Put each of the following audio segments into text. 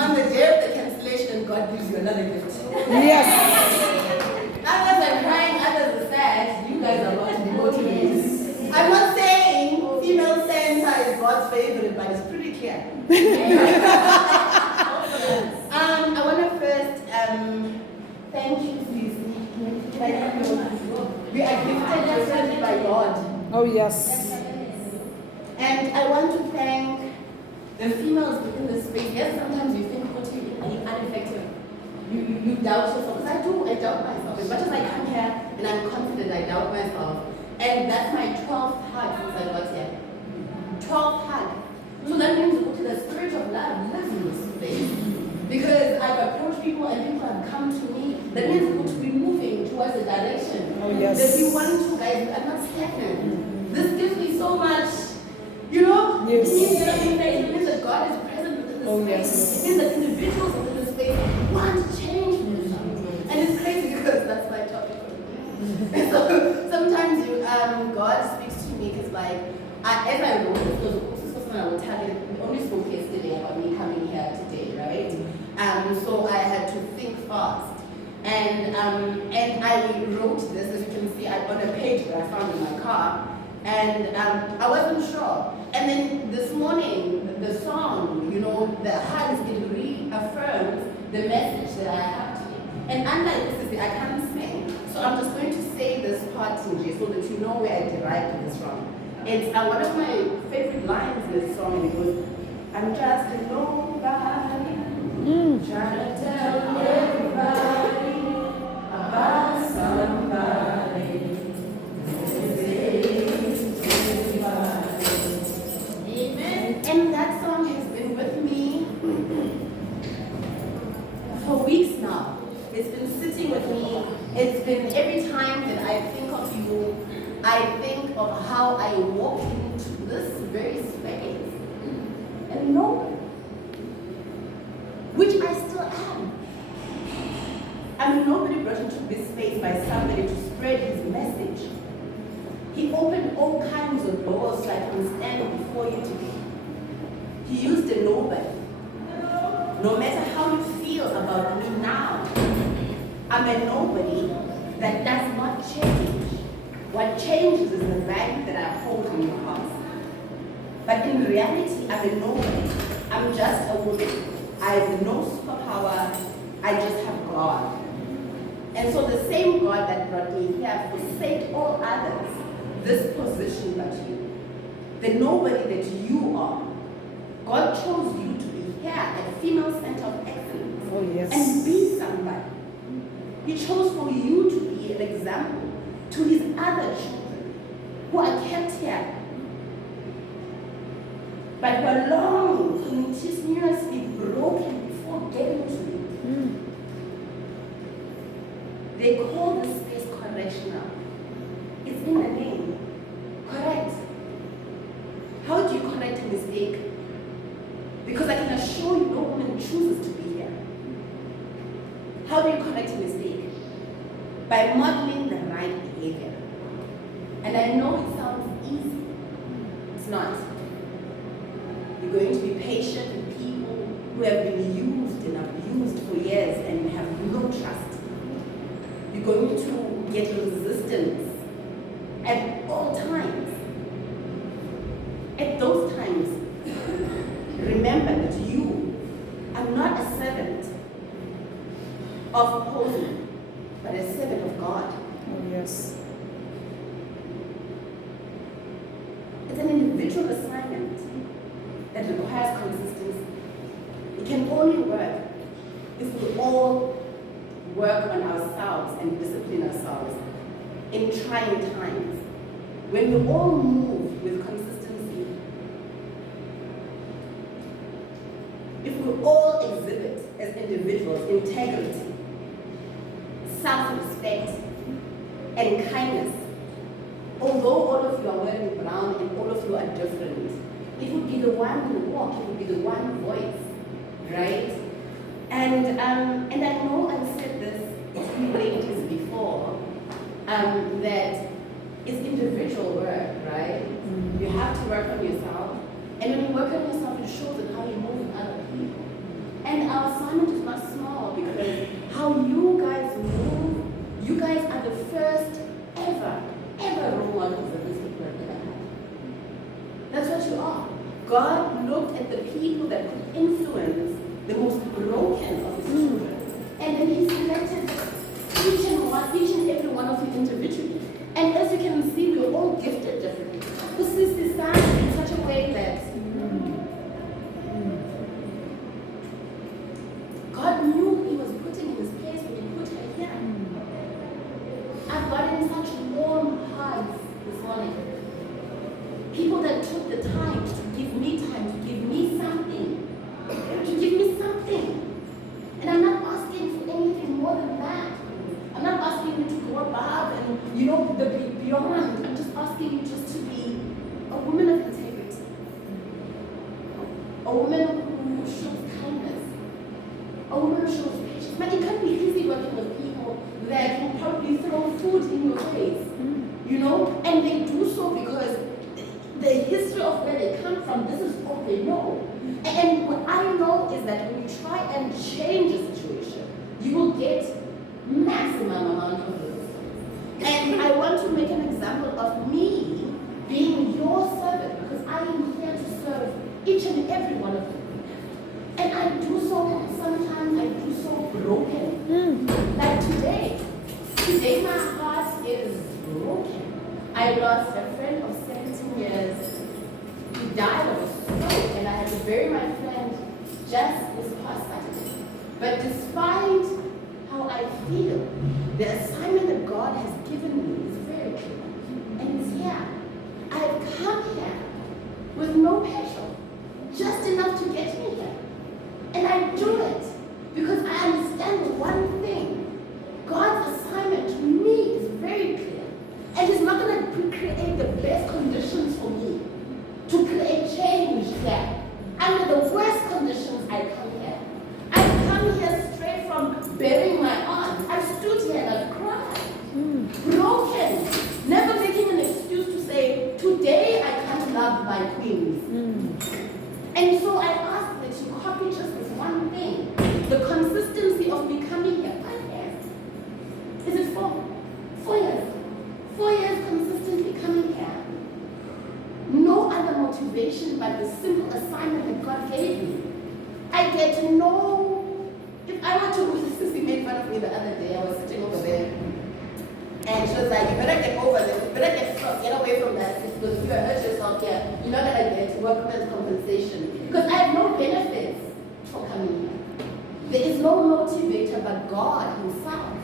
on the day of the cancellation, God gives you another gift. Yes. Others are crying, others are sad. You guys are about to be motivated. I'm not saying female Santa is God's favorite, but it's pretty clear. I want to first thank you, Susie. We are gifted differently by God. Oh, yes. And I want to thank the females within the space. Yes, sometimes you think, what are you ineffective? You doubt yourself. Because I doubt myself. As much as I come here and I'm confident, I doubt myself. And that's my 12th hug since I got here. 12th hug. So that means the spirit of love lives in this place. Because I've approached people and people have come to me. That means we're moving towards a direction. Oh, yes. That we want to, guys, we are not stagnant. This gives me so much, you know? Yes. It means that God is present within this Oh, space. yes. It means that individuals within this space want to change for something. And it's crazy because that's my topic for me. So sometimes God speaks to me because like, as I wrote, this was something I will tell you, we only spoke yesterday about me coming here today, right? So I had to think fast. And I wrote this, as you can see, on a page that I found in my car. And I wasn't sure. And then this morning, the song, you know, the hugs, it reaffirms the message that I have today. And unlike this, I can't sing. So I'm just going to say this part, Sinji, so that you know where I derived this from. It's one of my favorite lines in this song. It goes, I'm just a nobody, trying to tell everybody about somebody. Amen. And that song has been with me for weeks now. It's been sitting with me. It's been every time that I think of you, I think of how I walk into this very space and nobody, which I still am. I mean, nobody brought into this space by somebody to spread his message. He opened all kinds of doors so I can stand before you today. He used a nobody. No matter how you feel about me now, I'm a nobody that does not change. What changes is the value that I hold in your heart. But in reality, I'm a nobody. I'm just a woman. I have no superpower. I just have God. And so the same God that brought me here forsake all others, this position but you. The nobody that you are. God chose you to be here at Female Center of Excellence. Oh, yes. And be somebody. He chose for you to be an example to his other children who are kept here, but were long, continuously broken before getting to you. They call this space correctional. It's in the name. Correct. How do you correct a mistake? Because I can assure you no woman chooses to be here. How do you correct a mistake? By modeling the right behavior. And I know it sounds easy. It's not. You're going to be patient with people who have been used and abused for years and you have no trust. You're going to get resistance at all times. At those times, remember that you are not a servant of posing, but a servant of God. Oh, yes. It's an individual assignment that requires consistency. It can only work if we all work on ourselves and discipline ourselves in trying times. When we all move with consistency, if we all exhibit as individuals integrity, self-respect, and kindness, although all of you are wearing brown and all of you are different, it would be the one walk, it would be the one voice, right? And I know I've said this to ladies before, that it's individual work, right? You have to work on yourself, and when you work on yourself, it shows in how you move with other people. And our assignment is not small because how you guys move, you guys are the first ever role models that these people have ever had. That's what you are. God looked at the people that could influence the most broken of his children. And then he selected each and every one of you individually. And as you can see, we're all gifted differently. This is designed in such a way that God knew he was putting in his place when he put her here. I've gotten such warm hugs this morning. People that took the time to give me something. To give me something. And I'm not asking for anything more than that. I'm not asking you to go above and, the beyond. I'm just asking you just to be a woman of integrity. A woman who shows kindness. A woman who shows patience. Man, it can't be easy working with people that will probably throw food in your face. And they do so because the history of where they come from, this is all they know. And what I know is that when you try and change a situation, you will get maximum amount of resistance. And I want to make an example of me being your servant because I am here to serve each and every one of you. And I do so, sometimes I do so broken. Like today my heart is broken. I lost a friend of 17 years. He died of a stroke, and I had to bury my friend just this past Saturday. But despite how I feel, the assignment that God has given me is very clear. And it's here. I've come here with no petrol, just enough to get me here. And I do it because I understand one thing. God's assignment to me is very clear. And He's not going to create the best conditions for me to create change here. Under the worst conditions, I come here. I come here straight from burying my aunt. I stood here and I cried. Broken. Never making an excuse to say, today I can't love my queens. And so I ask that you copy just this one thing. The consistency of me coming here. 5 years. Is it 4? 4 years. 4 years consistently coming here. No other motivation but the simple assignment that God gave me. I get to know, if I were to, Sissy made fun of me the other day, I was sitting over there, and she was like, you better get over this, you better get away from that, because if you hurt yourself here, you're not going to get workman's compensation. Because I have no benefits for coming here. There is no motivator but God Himself.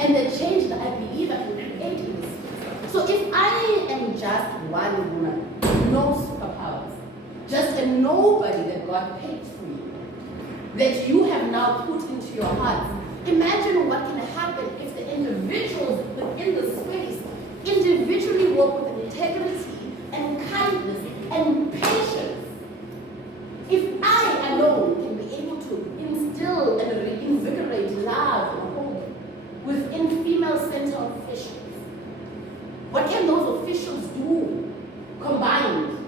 And the change that I believe I can create in this. So if I am just one woman, no superpowers, just a nobody that God paid for you, that you have now put into your heart, imagine what can happen if the individuals within the space individually work with integrity and kindness and patience. If I alone can be able to instill and reinvigorate love and hope within female-centered officials, what can those officials do combined?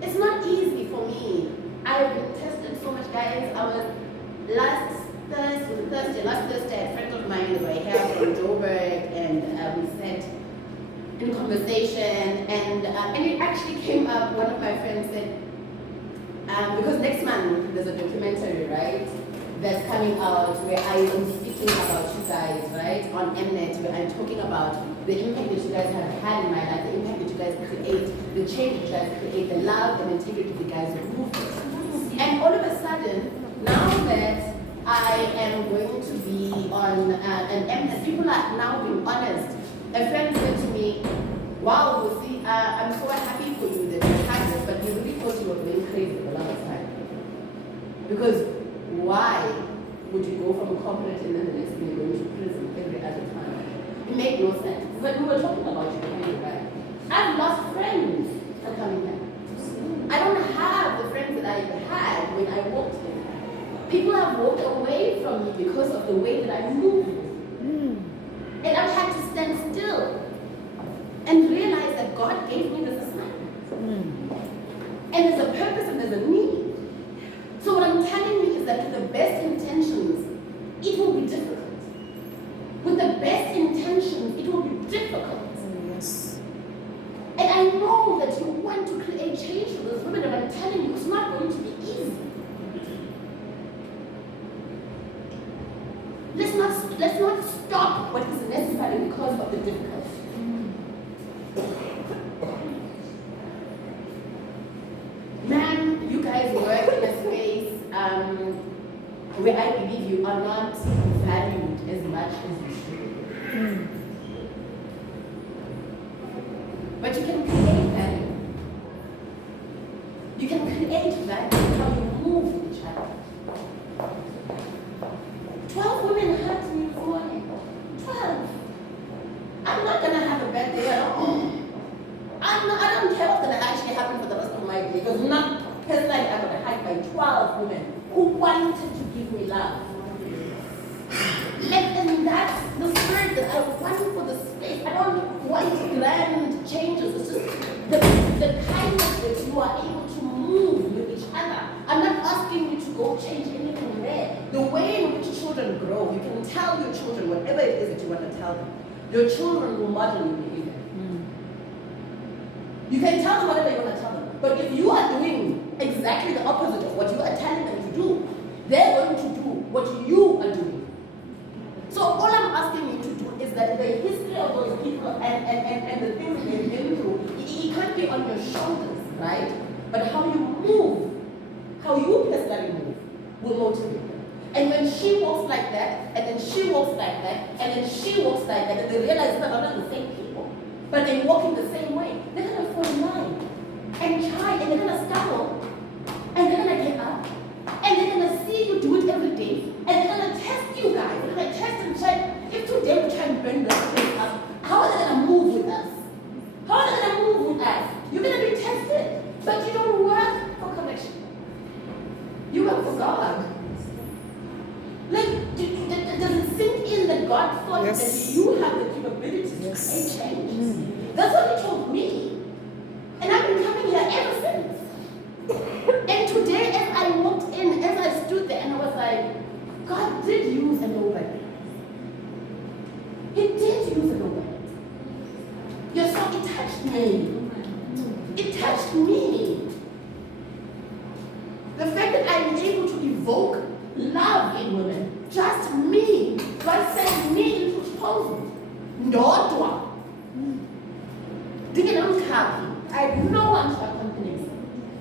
It's not easy for me. I've been tested so much, guys. I was last Thursday, a friend of mine right here from Joburg, and we sat in conversation, and it actually came up. One of my friends said, because next month there's a documentary, right, that's coming out where I am speaking about you guys, right, on Mnet, where I'm talking about the impact that you guys have had in my life, the impact that you guys create, the change that you guys create, the love and integrity that you guys move. And all of a sudden, now that I am going to be on an Mnet, people are now being honest. A friend said to me, wow, Lucy, I'm so happy for you that you had this, but you really thought you were going crazy a lot of time. Because why would you go from a corporate and then the next thing you're going to prison every other time? It made no sense. But we were talking about you behind your back. I've lost friends for coming here. I don't have the friends that I had when I walked here. People have walked away from me because of the way that I move. And I've had to stand still and realize that God gave me this assignment. And there's a purpose and there's a need. that with the best intentions, it will be difficult. With the best intentions, it will be difficult. Yes. And I know that you want to create change for those women, and I'm telling you, it's not going to be easy. Let's not stop what is necessary because of the difficulty. Man, you guys work in a space where I believe you are not valued as much as you should. But you can create value. You can create value how you move with each other. 12 women hugged me this morning. 12. I'm not gonna have a bad day at all. I don't care what's gonna actually happen for the rest of my day, because not personally I'm gonna hug by 12 women who wanted to give me love. And that's the spirit that I want for the space. I don't want grand changes. It's just the kindness that you are able to move with each other. I'm not asking you to go change anything there. The way in which children grow, you can tell your children whatever it is that you want to tell them. Your children will model your behavior. You can tell them whatever you want to tell them. But if you are doing exactly the opposite of what you are telling them to do, they're going to do what you are doing. So all I'm asking you to do is that the history of those people and the things they've been through, it can't be on your shoulders, right? But how you move, how you personally move, will motivate them. And when she walks like that, and then she walks like that, and then she walks like that, and they realize that they're not the same people, but they walk in the same way, they're going to fall in line and try, and they're going to stumble, and they're going to get up, and they're going to see you do it every day, and they're going to test you guys. They're going to test and check. If today we try and bring this place up, how are they going to move with us? How are they going to move with us? You're going to be tested, but you don't work for correction. You work for God. Like, does it sink in that God thought that you have the capability to create change? That's what He told me. And I've been coming here ever since. And today, as I walked in, as I stood there, and I was like, God did use a nobody. He did use a nobody. Your song, it touched me. It touched me. The fact that I'm able to evoke love in women, just me, God sent me into chosen. Ndodwa. Dingenamkhapi. I had no one to accompany me.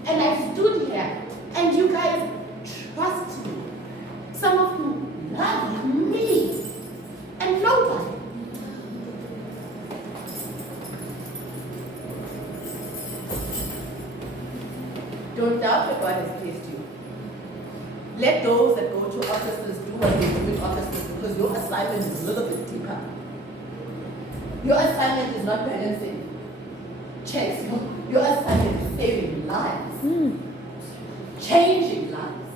And I stood here, and you guys trust me. Some of you love me, and nobody. Don't doubt that God has placed you. Let those that go to offices do what they do in offices, because your assignment is a little bit deeper. Your assignment is not balancing checks. Your assignment is saving lives. Changing lives.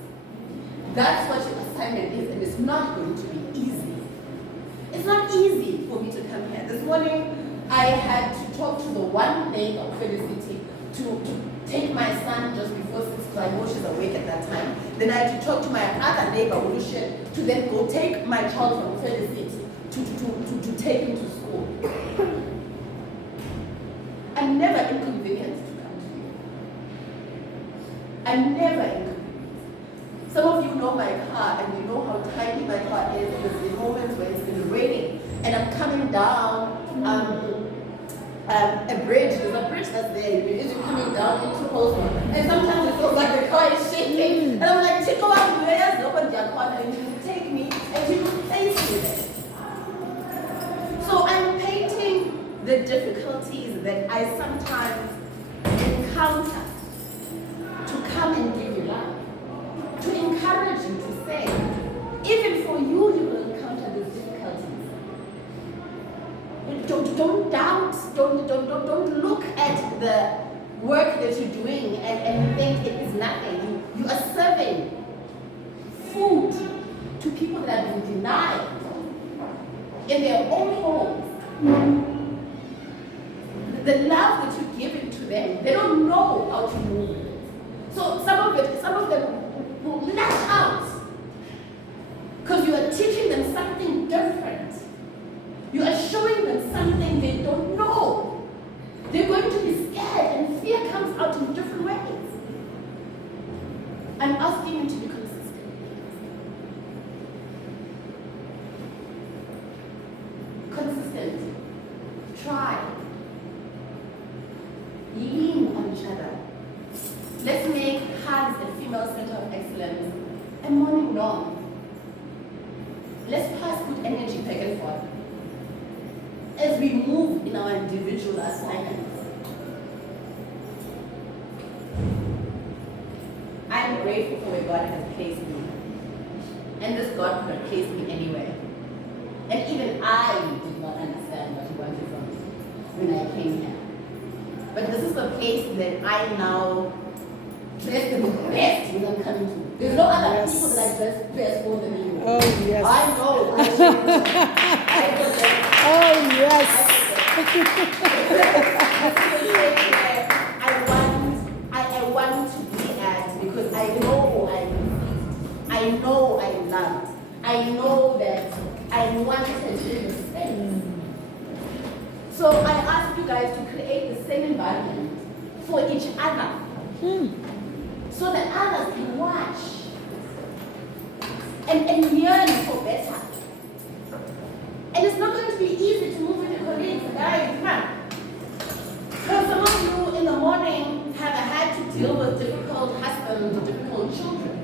That's what your assignment is, and it's not going to be easy. It's not easy for me to come here. This morning, I had to talk to the one neighbor of Felicity to take my son just before 6 because I know she's awake at that time. Then I had to talk to my other neighbor, Ulushe, to then go take my child from Felicity to take him to school. I'm never inconvenienced to come to you. I'm never inconvenienced. Some of you know my car, and you know how tiny my car is. There's been moments where it's been raining, and I'm coming down a bridge. There's a bridge that's there. As you're coming down into Postman, and sometimes it feels like the car is shaking, and I'm like, "Chico, I'm there." Open your car, and you will take me, and you will place me there. So I'm painting the difficulties that I sometimes encounter to come and give you love. To encourage you to say, even for you, you will encounter these difficulties. Don't doubt, don't look at the work that you're doing and think it is nothing. You are serving food to people that have been denied in their own homes. The love that you're giving to them, they don't know how to move with it. So some of them will lash out other. Let's make hugs and female center of excellence a morning norm. Let's pass good energy back and forth as we move in our individual assignments. I'm grateful for where God has placed me. And this God could have placed me anywhere. And even I did not understand what He wanted from me when I came here. But this is the place that I now dress the best when I'm coming to. There's no other people that I dress best more than you. Oh, yes. I know. Oh, yes. I want to be at because I know I received. I know I loved. I know that I wanted to live the same. So I ask you guys to create the same environment for each other. So that others can watch and yearn for better. And it's not going to be easy to move with your colleagues, guys, come on. Because some of you in the morning have had to deal with difficult husbands or difficult children.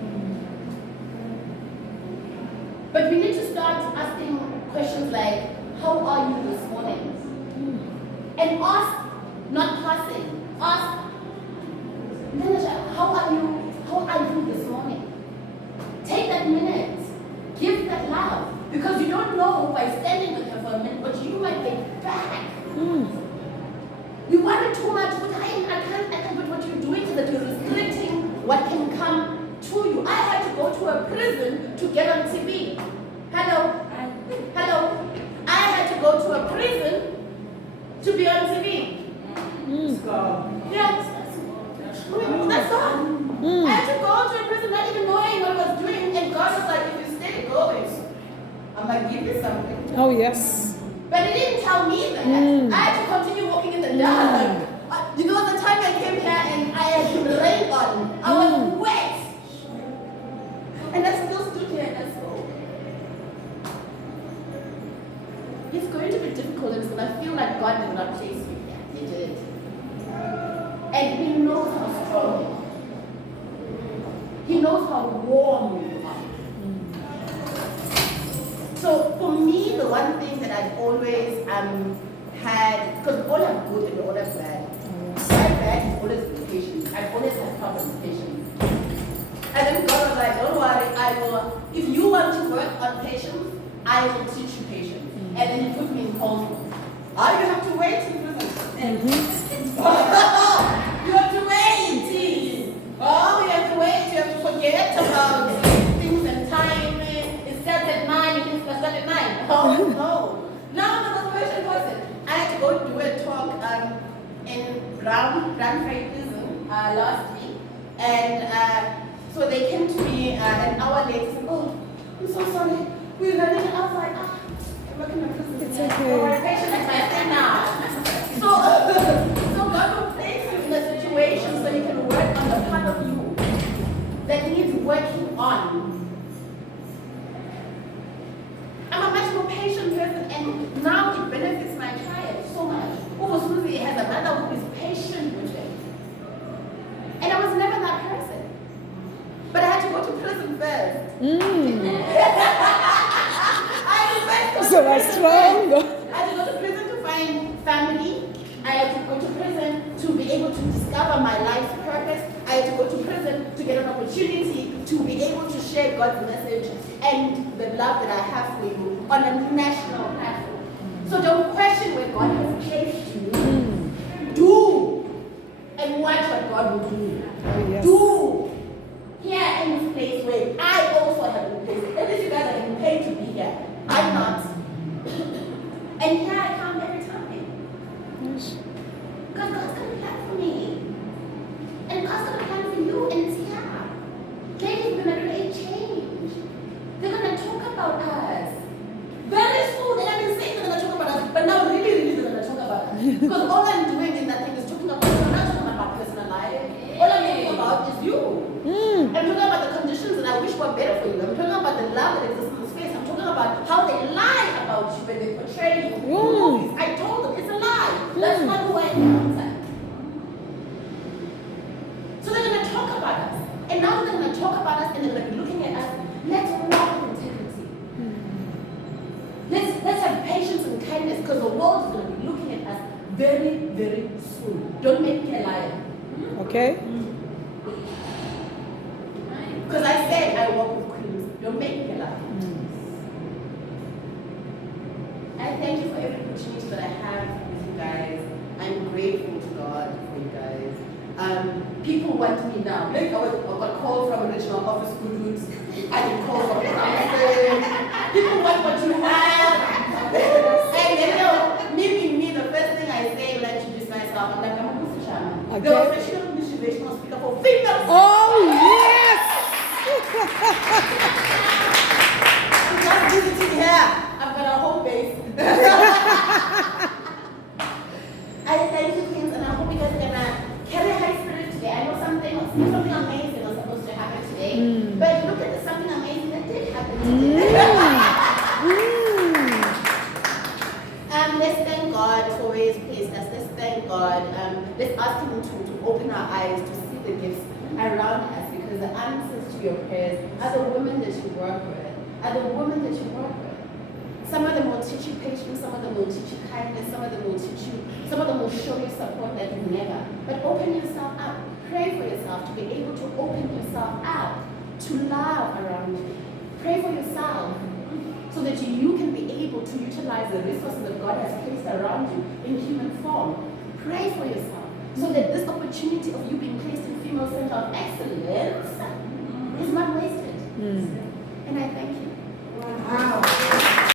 But we need to start asking questions like, how are you this morning? And ask, not passing, ask, how are you this morning? Take that minute, give that love, because you don't know by standing with her for a minute what you might get back. You want it too much, but I can't, but what you're doing is that you're restricting what can come to you. I had to go to a prison to get on TV. Hello? I had to go to a prison to be on TV. Yes. That's all. I had to go to a prison not even knowing what I was doing, and God was like, if you stay going, I'm going to give you something. Oh, yes. But He didn't tell me that. I had to continue walking in the dark. You know, the time I came here and I had been rained on, I was wet. And I still stood here and I spoke. It's going to be difficult and I feel like God did not place you here. He did. And He knows how strong you are. He knows how warm you are. So for me, the one thing that I've always had, because all have good and all have bad. My bad is always with patience. I've always had problems with patience. And then God was like, don't worry, if you want to work on patience, I will teach you patience. And then He put me in Paul's. Oh, you have to wait in prison. You have to wait. Oh, you have to wait. You have to forget about things and time. It starts at 9. You can start at 9. Oh, no. No, the motivation person. I had to go do a talk in Grand Prairie Prison last week. And so they came to me an hour later and said, oh, I'm so sorry. We're running. I was like, I'm working in prison. It's okay. My patient is my friend now. So God will place you in a situation so you can work on the part of you that needs working on. I'm a much more patient person, and now it benefits my child so much. Uvusuzi has a mother who is patient with him. And I was never that person. But I had to go to prison first. So that's strong. I had to go to prison to find family. I had to go to prison to be able to discover my life's purpose. I had to go to prison to get an opportunity to be able to share God's message and the love that I have for you on a national platform. So don't question where God has placed you. Do and watch what God will do. Oh, yes. Do here in this place where I also have been placed. At least you guys are getting paid to be here. I'm not. And here I come every time. Because God's going to plan for me. And God's going to plan for you, and it's here. Ladies, we're going to create change. They're going to talk about us. Very soon, and I've been saying they're going to talk about us, but now really they're going to talk about us. Because all I'm doing in that thing is talking about, I'm not talking about personal life. All I'm talking about is you. I'm talking about the conditions that I wish were better for you. I'm talking about Don't make me a liar. Okay? Because I said I walk with queens. Don't make me a liar. I thank you for every opportunity that I have with you guys. I'm grateful to God for you guys. People want me now. Like I got called from original office groups. I get called from Cranston. People want what you have. And you know, me, the first thing I say when I introduce myself, I'm like, I'm a Pussy Shama. Okay. The professional motivational speaker for females. Oh, yes! I'm just visiting here. I've got a home base. I thank you, Queens, and I hope you guys are gonna carry a high spirit today. I know something amazing was supposed to happen today, but look at the something amazing that did happen today. Let's thank God for where He's placed us. Let's thank God. Let's ask Him to open our eyes to see the gifts around us, because the answers to your prayers are the women that you work with. Some of them will teach you patience, some of them will teach you kindness, some of them will show you support like you never. But open yourself up. Pray for yourself to be able to open yourself up to love around you. Pray for yourself so that you can be able to utilize the resources that God has placed around you in human form. Pray for yourself so that this opportunity of you being placed in Female Center of Excellence is not wasted. And I thank you.